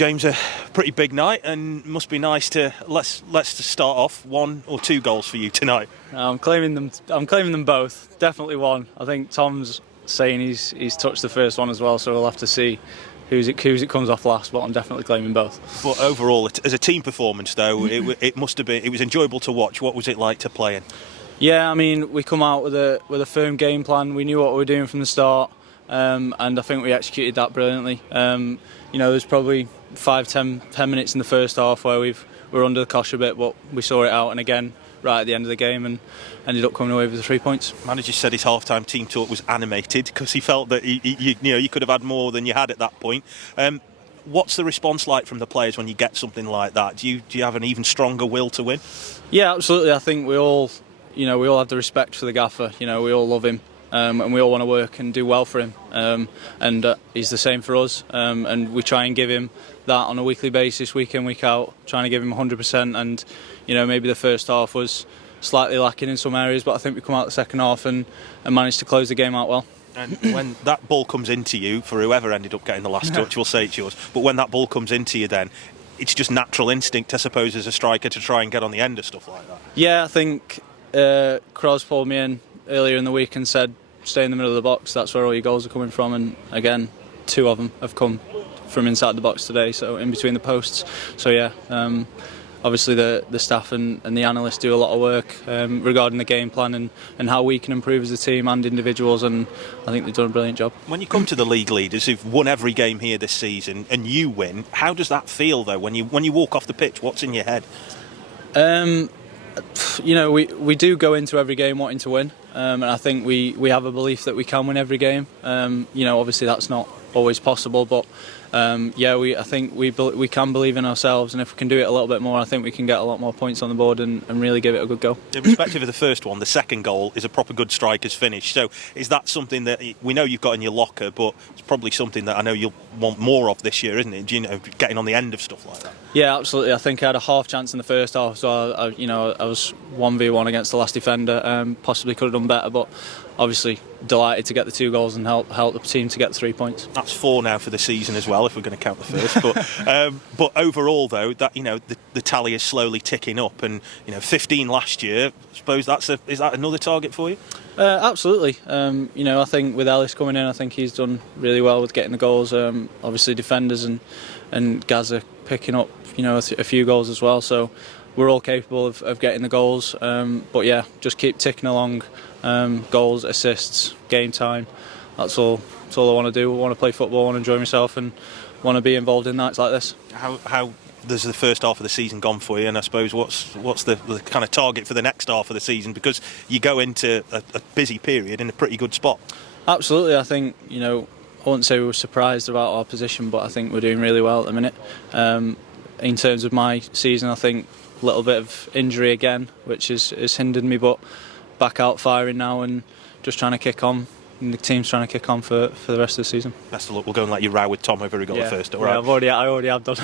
James, a pretty big night, and must be nice to let's start off 1 or 2 goals for you tonight. I'm claiming them both. Definitely one. I think Tom's saying he's touched the first one as well, so we'll have to see who's it comes off last. But I'm definitely claiming both. But overall, as a team performance, though, it must have been. It was enjoyable to watch. What was it like to play in? Yeah, I mean, we come out with a firm game plan. We knew what we were doing from the start, and I think we executed that brilliantly. There's probably 5-10 minutes in the first half where we were under the cosh a bit, but we saw it out, and again right at the end of the game, and ended up coming away with the 3 points. Manager said his half-time team talk was animated because he felt that you could have had more than you had at that point. What's the response like from the players when you get something like that? Do you have an even stronger will to win? Yeah, absolutely. I think we all have the respect for the gaffer. We all love him. And we all want to work and do well for him, and he's the same for us, and we try and give him that on a weekly basis, week in, week out, trying to give him 100%. And maybe the first half was slightly lacking in some areas, but I think we come out the second half and managed to close the game out well. And when that ball comes into you, for whoever ended up getting the last touch, we'll say it's yours, but when that ball comes into you, then it's just natural instinct, I suppose, as a striker to try and get on the end of stuff like that. Yeah, I think Kros pulled me in earlier in the week and said, stay in the middle of the box, that's where all your goals are coming from, and again 2 of them have come from inside the box today, so in between the posts. So yeah, obviously the staff and the analysts do a lot of work regarding the game plan and how we can improve as a team and individuals, and I think they've done a brilliant job. When you come to the league leaders who've won every game here this season and you win, how does that feel though when you walk off the pitch? What's in your head? We do go into every game wanting to win, and I think we have a belief that we can win every game. Obviously that's not always possible, but I think we can believe in ourselves, and if we can do it a little bit more, I think we can get a lot more points on the board and really give it a good go. Irrespective of the first one, the second goal is a proper good striker's finish. So is that something that we know you've got in your locker, but it's probably something that I know you'll want more of this year, isn't it? Getting on the end of stuff like that. Yeah, absolutely. I think I had a half chance in the first half, so I was 1v1 against the last defender. Possibly could have done better, but obviously delighted to get the 2 goals and help the team to get 3 points. That's 4 now for the season as well, if we're going to count the first. But overall, though, that the tally is slowly ticking up, and 15 last year. I suppose is that another target for you? Absolutely. I think with Ellis coming in, I think he's done really well with getting the goals. Obviously, defenders and Gaza picking up a few goals as well. So we're all capable of getting the goals. But yeah, just keep ticking along. Goals, assists, game time. That's all I want to do. I want to play football, I want to enjoy myself, and want to be involved in nights like this. How there's the first half of the season gone for you, and I suppose what's the kind of target for the next half of the season, because you go into a busy period in a pretty good spot? Absolutely. I think I wouldn't say we were surprised about our position, but I think we're doing really well at the minute. In terms of my season, I think a little bit of injury again, which has hindered me, but back out firing now and just trying to kick on. And the team's trying to kick on for the rest of the season. Best of luck. We'll go and let you row with Tom over who got the first. All right. I already have done.